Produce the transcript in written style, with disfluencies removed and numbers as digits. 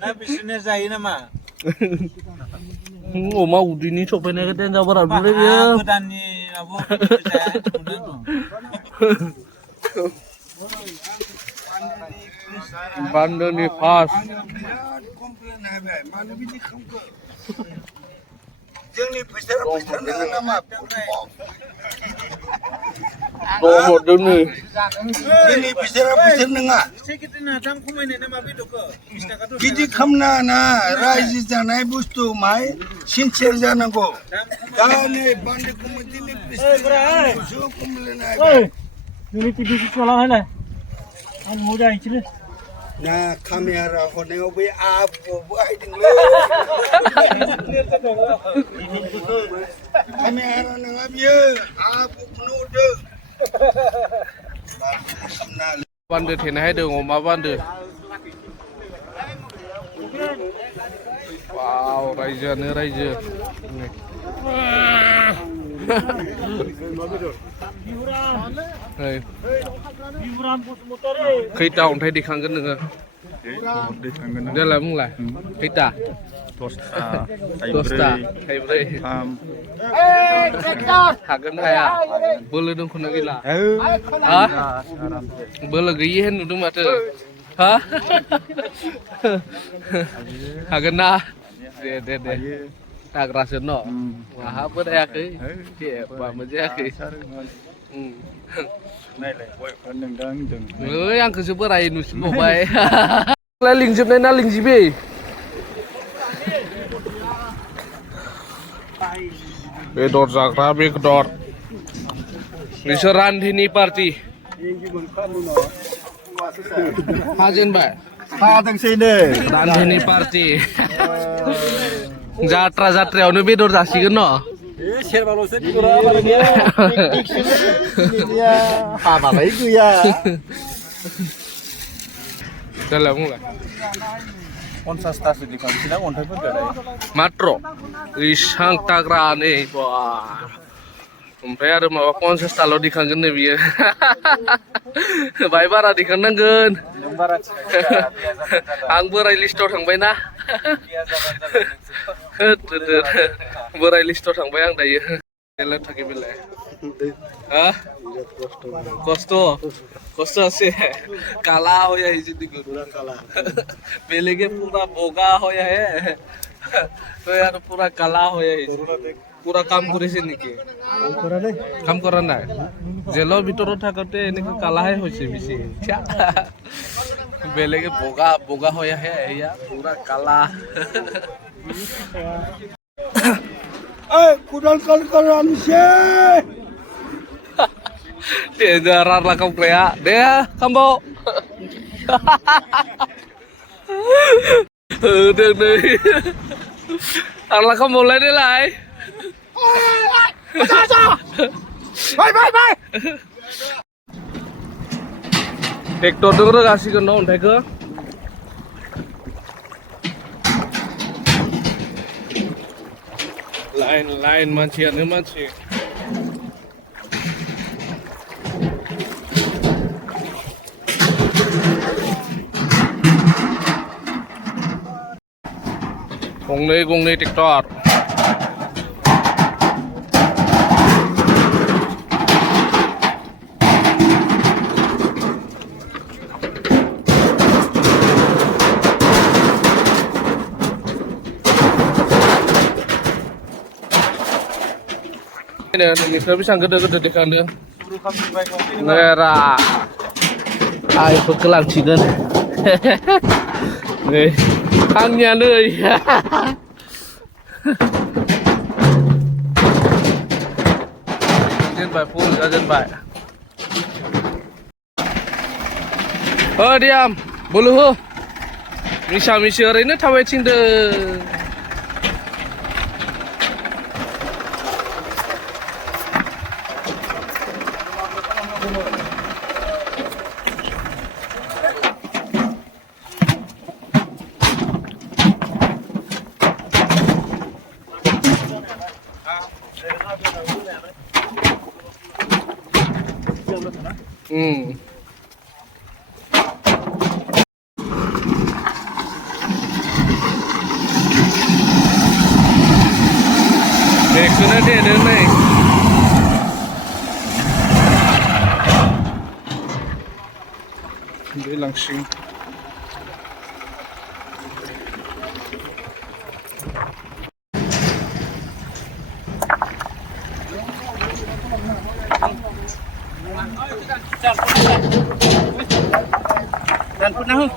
Nah biasanya saya nama. Oma udini sopene keten jabaran dulu ya. Dan ni abu saya Bandung ni pas. Oh, dulu. Ini besar nengah. Sedikit na jam kumai ni nama bidu ke. Gidi kamna na raisi janai bustu mai sincer janago. Dane bande kumudini besar. Busu kumulena. Ini TV sekolah mana? An muda ini. Na kamera hone obi abu ai dingle. Kamera nengah biye abu nude. Bandung thì này đường Oma Bandung. Wow, raja nih raja. Này. Khi tàu thấy đi khang cái nữa. Đây là mông lại. Khi ta. Tosta. Hay bơi. Hagan kaya. Boleh dong kena gila. Hah? Boleh gaya hen udah mata. Hah? Hagan na. Deh. Tak rasa no. Wah, apa dah ke? Cik, apa macam ke? Yang ke super air nus mobile. Laling jep na ling jibe. Bedor zakra bedor. Bisa randhini party. Hajen ba. Hadang sini. Randhini party. Jatra onu bedor jasigeun no. Share balu sih kurang apa dia? Dia apa itu ya? Dalam mulai. Stasi di kampung ontai pun ada. Matro. Isang tagrane. Wah. Umpaya ada mau stalo di kangen biar. Baik bara di kangen. Ang berai listo thang bay na. Berai listo thang bay ang day. Kailan thaki bila. Hah? Kosto से काला हो या इसी पूरा काला पहले के पूरा बोगा हो या है तो यार पूरा काला हो या पूरा काम करे से निके काम करा ना जेलो ভিতৰত থাকতে এনেকে কালাহে হৈছে বেছি বেলেগে बोगा हो या है या पूरा काला Kudal kal se. Dia jarar lah kamu ya, dia kamu. Udah nih, arlah kamu mulai deh lah. Bye. Tektor dulu kasih ke non, tektor. Lain mancian nih manci. Gong ni TikTok. Ini bisa gede-gede di kandang. Merah. Ai pekelang cigan. Nih, hangnya nih. Jajan bay full, jajan bay. Oh diam, buluh. Misa ini tawai cinde. Ada nih. Dia langsung. Dan pernah